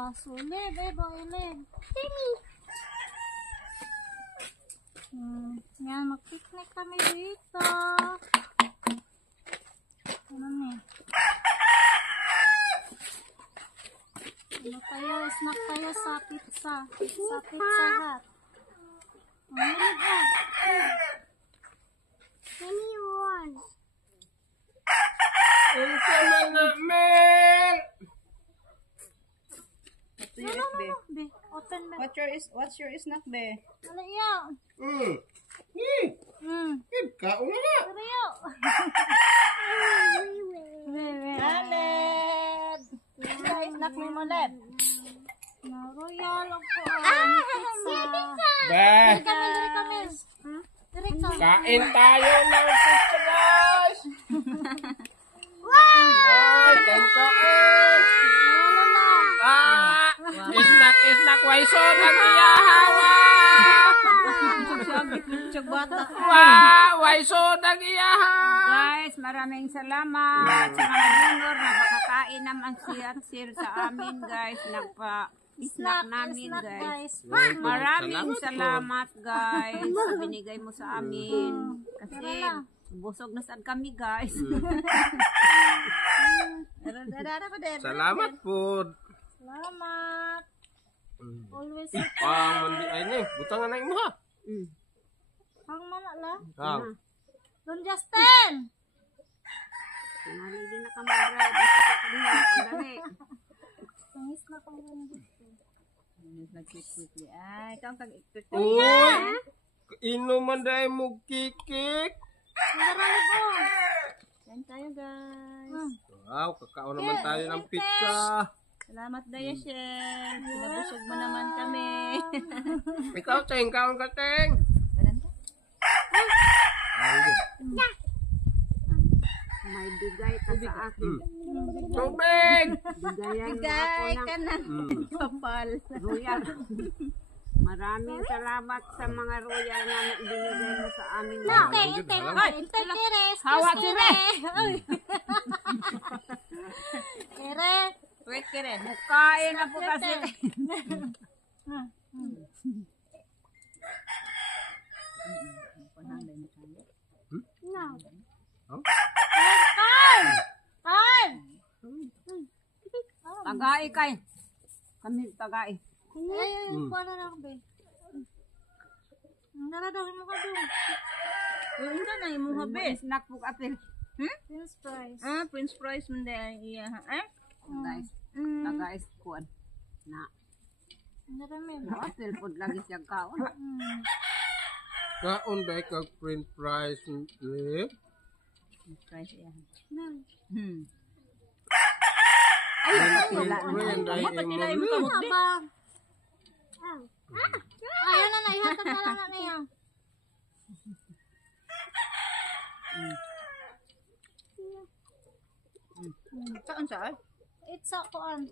baso. Lib, Lib. Yan, mag-picnic kami dito. Ano ni? Ano tayo? Snack tayo sa pizza. Sa Pizza Hut. Anyone? Unsa man na, Mel? Be. Open ba? What's your snack, be? Ano yan? Kaon na nga. Ano yan? Aleb! Pizza snack mo, Leb. Royal ako ang pizza. Bah, Diri kami. Diri ka. kain tayo ng pizza, guys. Ay, kain. Wala na. Isnak, waiso, nag-iyahawa. Waiso, nag-iyahawa. Guys, maraming salamat sa mga donor. Napakakain naman sir sa amin, guys. Nagpa-snack namin, guys. Maraming salamat, guys. Sa binigay mo sa amin. Kasi busog na saan kami, guys. Salamat po. Salamat. Always. Mandi ay ni, butangan na imo ha. Hang mana la. Don Tingali Justin. din na ka mag-drive. Isa ka kanina. Ang dali. Tangis na kami dito. Nag-quick-quickly. Ay, ito ang tag-quick. Uy, inom man dahil mo kikik. Marami po. Yan tayo, guys. Wow, kakaon naman tayo ng pizza. Salamat, Daya Shell. Pinabusog mo naman kami. Ikaw, Teng, kaon ka, Teng. Ganun ka? Ay, May bigay ka sa akin. tubig! Bigay ka na. Kapal. Royal. Maraming salamat sa mga royal na binigay mo sa amin. Hawak si Re. Ere. Wait ka rin. Mukain na po kasi. Tagai kay. Kami tagai. Ay, kuha lang be. Naradawin mo ka doon. Yung ka na yung mga be. Snack po atin. French fries. French fries man dahil iya. Guys. Guys, kuan. Na. Narami. Atil po lagi siya kaon. Kaon dahil kag french fries. Lip. French fries iya. Ay, wala na. Ayun na, ihatag na lang na niya. Saan saan? It's a kuan.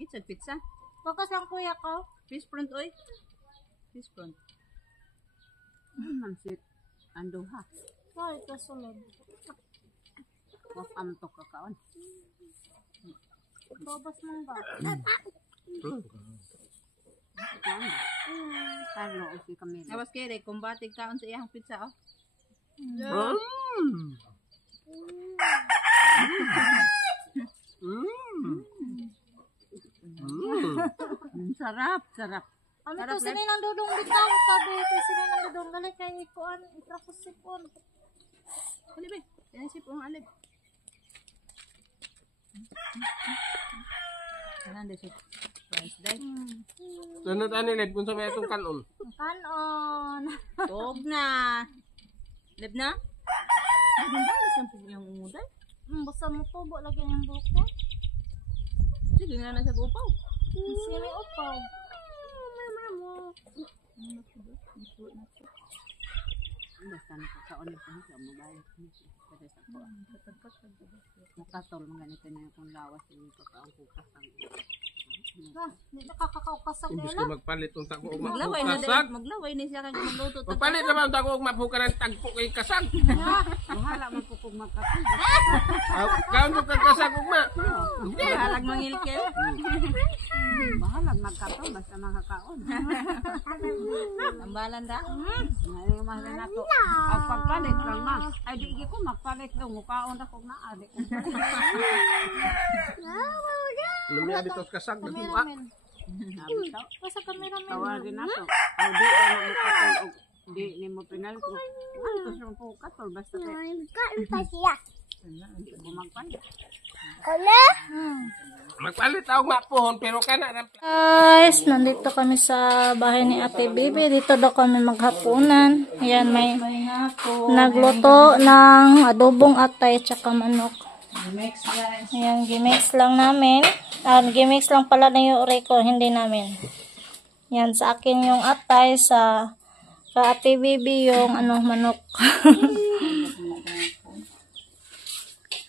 It's a pizza. Focus lang kuya ko. Fish front oy. Fish front. Mansit. Ando ha. Sorry, ito sulod. Wak am to kakaon. Babas mong ba? Carlo o si Camilo. Awas kere, kumbatig kaon sa iyang pizza oh. Sarap, sarap. Ano to, sinin ang dudong bitaw. Tabi ito, sinin ang dudong. Gali kay ikuan, itrapos sipon. Alib eh, yan sipon alib. Nanda siya. Price day. Sunod ani Lip, kung sa may itong kanon. Kanon. Tog na. Lib na? Ay, ganda ulit yung umuday. Basta mo tubo lagi ng buhok ko. Sige nga na sa gupaw. Sini upaw. Basta nakakaon ito sa mobile. Kada sa ko. Nakatol mga ganito na yung lawas yung kakaang kukas. Hindi nakakakaukasag Imbis nila. ko magpalit ng tako og Maglaway na mapukasag. din. Maglaway na siya kag magluto. Magpalit naman ang tako og mapukaran tagpo kay kasag. Bahala man po kung magkape. Kaon ko kag kasag ugma. Bahala mangilkil. Bahala magkape basta makakaon. Tambalan da. Ay mahal na to. Ang pagpalit lang ma. Ay di ko magpalit daw mukaon ako na adi. Lumiya dito sa kasag nagbuwa. Basta cameraman. Tawagin na to. Ay di na makatol og di ni mo pinal ko. Ano sa po katol basta kay. Magpalit. Magpalit ako mapuhon pero kana na. Guys, nandito kami sa bahay ni Ate Bibi. Dito daw kami maghapunan. Ayan, may nagluto ng adobong atay tsaka manok. Ayan, gimix lang namin. Gimix lang pala na yung Rico, hindi namin. Yan, sa akin yung atay, sa Ate Bibi yung manok.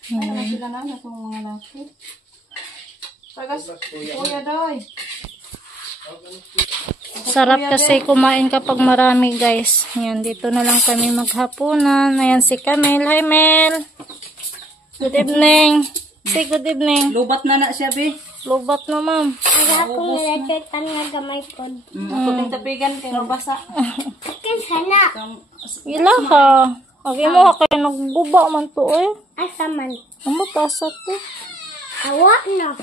Sila na itong mga laki. Pagas, kuya doy. Sarap kasi kumain kapag marami, guys. Yan, dito na lang kami maghapunan. Ayan si Camille. Hi, Mel. Good evening. Say good evening. Lubat na siya, be. Lubat na, ma'am. Ako ting tapigan kay nabasa. Ila ha. Agi mo kay nagguba man to eh. Asa man? Ang butasa to. Awa na.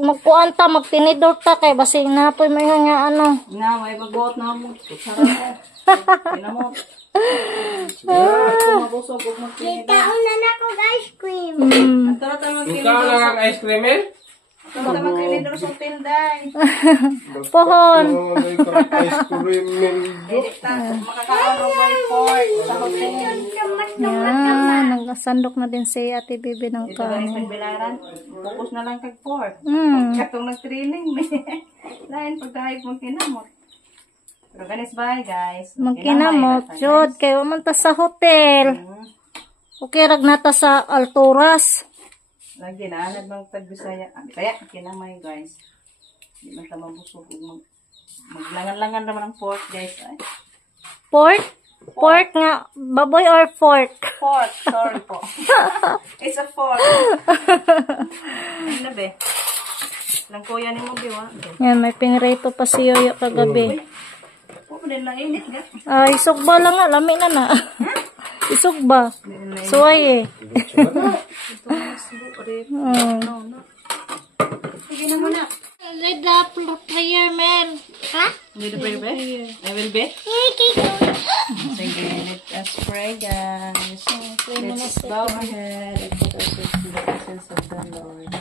Magkuan ta, magtinidor ta kay basig na po may nga ano. Na, may magbuot na mo. Sarap ko. Pinamot. Ako mabusog og magkinita. Kaon na na ko ice cream. Ang tarata Ikaw magkinita. lang ang ice cream eh? Tarata magkinita sa tinday. Pohon. Oh, may correct ice cream mildo. Makakaon og may pork sa hotel. Yan, nagsandok na din si Ate Bibi ng Ito guys, kanin. nagbilaran. Focus na lang kag pork. Katong nag-training. Lain pagkahip mong kinamot. Pero ganis bye guys. Magkinamot, jud kay man ta sa hotel. Okay rag nata sa Alturas. Lagi na, nagbang tagbisaya. Kaya, kinamay guys. Hindi man ta mabusog. Maglangan-langan naman ang pork guys. Ay. Pork? Pork nga, baboy or fork? Pork, sorry po. It's a fork. Ano be? Lang kuya ni mo biwa. Yan, may pinrito pa si Yoyo kagabi. Oo, din na init ga. Ay, isugba lang nga, lami na na. Isugba. Suway eh. Sige na muna. Lead up, prayer, man. Ha? Will you be? I will be. Sige, let us pray guys. Let's bow our head and put ourselves in the presence of the Lord.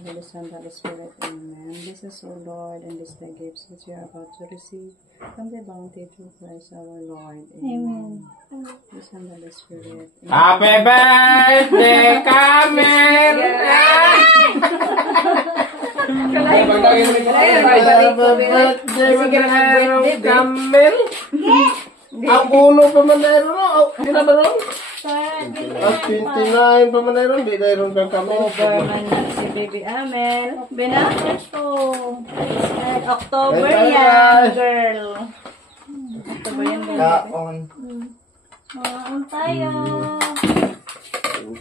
And the Son, the Spirit, amen. This is, O Lord, and this the gifts which you are about to receive from the bounty through Christ our Lord. Amen. The Son, the Spirit. Amen. Happy birthday, Camille! Camille! Ang uno pa man na ron, hindi na ba ron? At 29 pa man na ron, di na ron kang Camille. Overman na si Baby Amel. Binakit ko. October yan, girl. October yan, girl. Kaon. Maon tayo.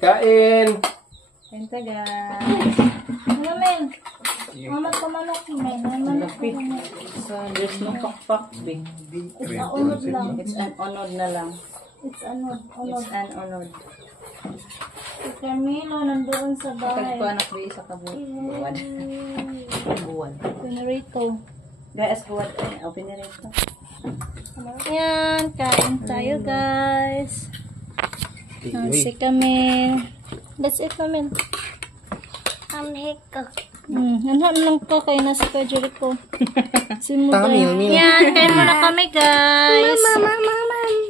Kain. Kenta guys. Ano, men? Mamat ko manok, men. Mamat ko manok. So, there's no pakpak, big. It's a unod lang. It's an onod na lang. It's unod. Unod. It's an onod. Si Carmelo nandoon sa bahay. Tagpuan ako isa ka buwan. Buwan. Pinarito. Guys, buwan. Open na rin ito. Yan, kain tayo guys. Si Camille. That's it namin. Hika. Hanhan lang ko kay nasa ka Jericho. Si Mugay. Yan, kain muna kami guys.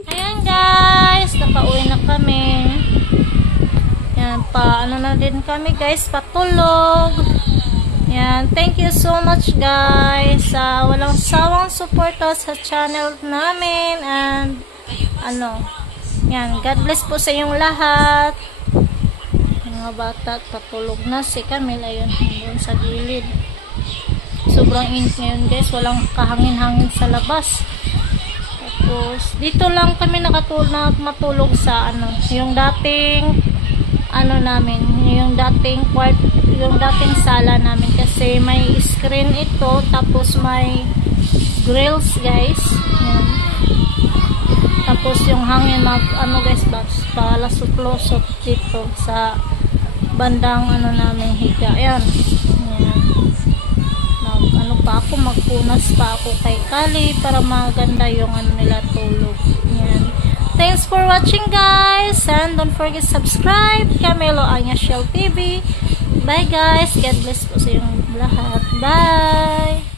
Ayan guys, nakauwi na kami. Yan, ano na din kami guys, patulog. Yan, thank you so much guys sa walang sawang suporta sa channel namin. And yan, God bless po sa inyong lahat. mga bata at patulog na. Si Camille, ayun, doon sa gilid. Sobrang init ngayon guys, walang kahangin-hangin sa labas. Tapos, dito lang kami matulog sa yung dating namin, yung dating yung dating sala namin kasi may screen ito, tapos may grills guys. Yan. Tapos yung hangin guys, palasot-losot dito sa bandang namin higa. Ayan. Magpunas pa ako kay Kali para maganda yung nila tulog. Yan. Thanks for watching guys, and don't forget subscribe Camilo Anya Shell TV. Bye guys, God bless po sa inyong lahat. Bye.